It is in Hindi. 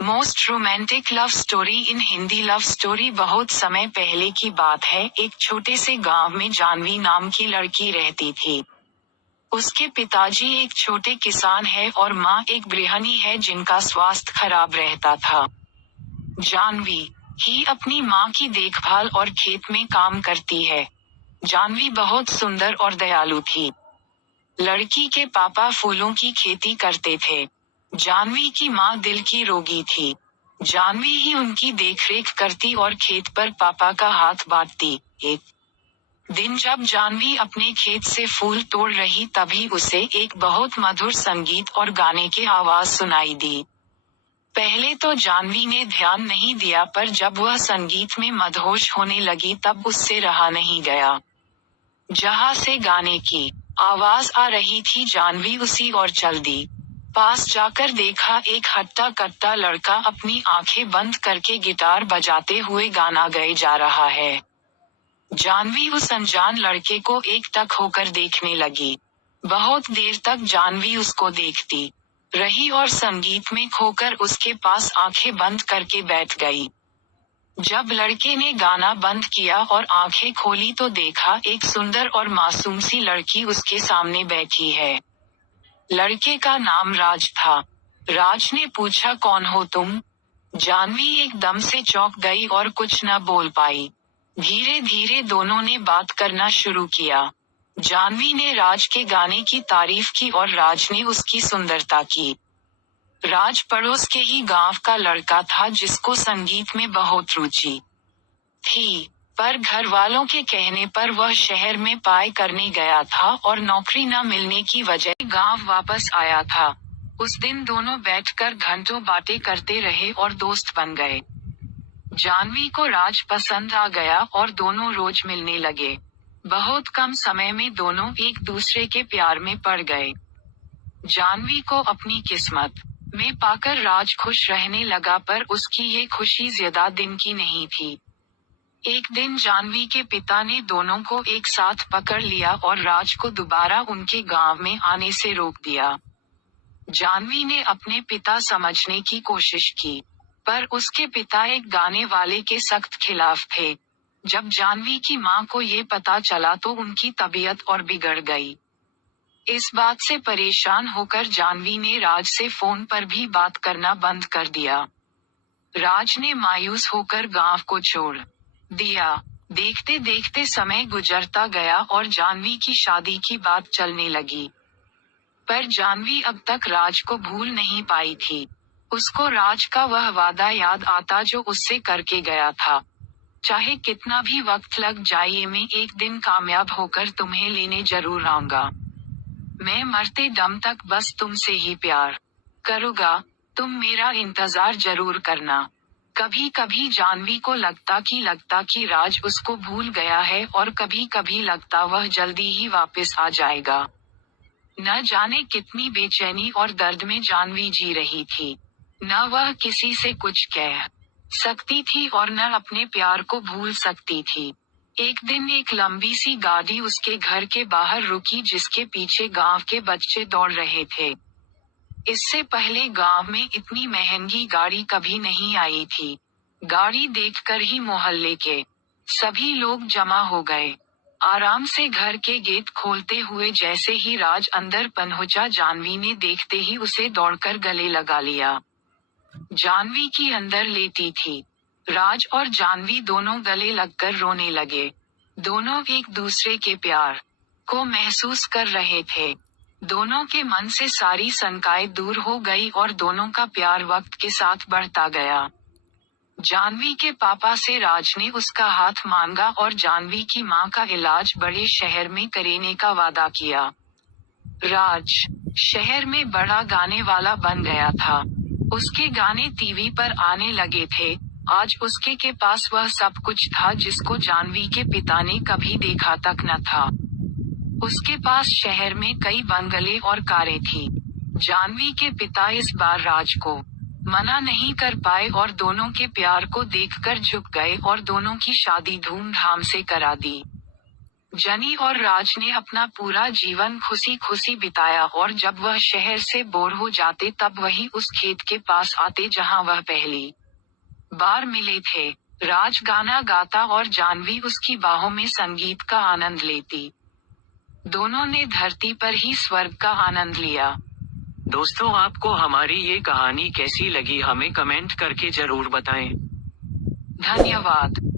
Most romantic love story in Hindi. Love story बहुत समय पहले की बात है। एक छोटे से गांव में जानवी नाम की लड़की रहती थी। उसके पिताजी एक छोटे किसान है और माँ एक गृहिणी है जिनका स्वास्थ्य खराब रहता था। जानवी ही अपनी माँ की देखभाल और खेत में काम करती है। जानवी बहुत सुंदर और दयालु थी। लड़की के पापा फूलों की खेती करते थे। जानवी की माँ दिल की रोगी थी। जानवी ही उनकी देखरेख करती और खेत पर पापा का हाथ बांटती। एक दिन जब जानवी अपने खेत से फूल तोड़ रही तभी उसे एक बहुत मधुर संगीत और गाने की आवाज सुनाई दी। पहले तो जानवी ने ध्यान नहीं दिया, पर जब वह संगीत में मदहोश होने लगी तब उससे रहा नहीं गया। जहां से गाने की आवाज आ रही थी जानवी उसी ओर चल दी। पास जाकर देखा एक हट्टा कट्टा लड़का अपनी आंखें बंद करके गिटार बजाते हुए गाना गाए जा रहा है। जानवी उस अनजान लड़के को एकटक होकर देखने लगी। बहुत देर तक जानवी उसको देखती रही और संगीत में खोकर उसके पास आंखें बंद करके बैठ गई। जब लड़के ने गाना बंद किया और आंखें खोली तो देखा एक सुंदर और मासूम सी लड़की उसके सामने बैठी है। लड़के का नाम राज था। राज ने पूछा, कौन हो तुम? जानवी एकदम से चौंक गई और कुछ न बोल पाई। धीरे धीरे दोनों ने बात करना शुरू किया। जानवी ने राज के गाने की तारीफ की और राज ने उसकी सुंदरता की। राज पड़ोस के ही गांव का लड़का था जिसको संगीत में बहुत रुचि थी, पर घर वालों के कहने पर वह शहर में पढ़ाई करने गया था और नौकरी न मिलने की वजह गांव वापस आया था। उस दिन दोनों बैठकर घंटों बातें करते रहे और दोस्त बन गए। जानवी को राज पसंद आ गया और दोनों रोज मिलने लगे। बहुत कम समय में दोनों एक दूसरे के प्यार में पड़ गए। जानवी को अपनी किस्मत में पाकर राज खुश रहने लगा, पर उसकी ये खुशी ज्यादा दिन की नहीं थी। एक दिन जानवी के पिता ने दोनों को एक साथ पकड़ लिया और राज को दोबारा उनके गांव में आने से रोक दिया। जानवी ने अपने पिता समझने की कोशिश की, पर उसके पिता एक गाने वाले के सख्त खिलाफ थे। जब जानवी की मां को ये पता चला तो उनकी तबीयत और बिगड़ गई। इस बात से परेशान होकर जानवी ने राज से फोन पर भी बात करना बंद कर दिया। राज ने मायूस होकर गांव को छोड़ दिया। देखते देखते समय गुजरता गया और जानवी की शादी की बात चलने लगी। पर जानवी अब तक राज को भूल नहीं पाई थी। उसको राज का वह वादा याद आता जो उससे करके गया था। चाहे कितना भी वक्त लग जाए, मैं एक दिन कामयाब होकर तुम्हें लेने जरूर आऊंगा। मैं मरते दम तक बस तुमसे ही प्यार करूंगा। तुम मेरा इंतजार जरूर करना। कभी कभी जानवी को लगता कि राज उसको भूल गया है और कभी कभी लगता वह जल्दी ही वापस आ जाएगा। न जाने कितनी बेचैनी और दर्द में जानवी जी रही थी। न वह किसी से कुछ कह सकती थी और न अपने प्यार को भूल सकती थी। एक दिन एक लंबी सी गाड़ी उसके घर के बाहर रुकी जिसके पीछे गांव के बच्चे दौड़ रहे थे। इससे पहले गांव में इतनी महंगी गाड़ी कभी नहीं आई थी। गाड़ी देखकर ही मोहल्ले के सभी लोग जमा हो गए। आराम से घर के गेट खोलते हुए जैसे ही राज अंदर पहुंचा, जानवी ने देखते ही उसे दौड़कर गले लगा लिया। जानवी की अंदर लेटी थी। राज और जानवी दोनों गले लगकर रोने लगे। दोनों एक दूसरे के प्यार को महसूस कर रहे थे। दोनों के मन से सारी शंकाएं दूर हो गई और दोनों का प्यार वक्त के साथ बढ़ता गया। जानवी के पापा से राज ने उसका हाथ मांगा और जानवी की मां का इलाज बड़े शहर में कराने का वादा किया। राज शहर में बड़ा गाने वाला बन गया था। उसके गाने टीवी पर आने लगे थे। आज उसके के पास वह सब कुछ था जिसको जानवी के पिता ने कभी देखा तक न था। उसके पास शहर में कई बंगले और कारें थी। जानवी के पिता इस बार राज को मना नहीं कर पाए और दोनों के प्यार को देखकर झुक गए और दोनों की शादी धूमधाम से करा दी। जनी और राज ने अपना पूरा जीवन खुशी खुशी बिताया और जब वह शहर से बोर हो जाते तब वही उस खेत के पास आते जहां वह पहली बार मिले थे। राज गाना गाता और जानवी उसकी बाहों में संगीत का आनंद लेती। दोनों ने धरती पर ही स्वर्ग का आनंद लिया। दोस्तों, आपको हमारी ये कहानी कैसी लगी हमें कमेंट करके जरूर बताएं। धन्यवाद।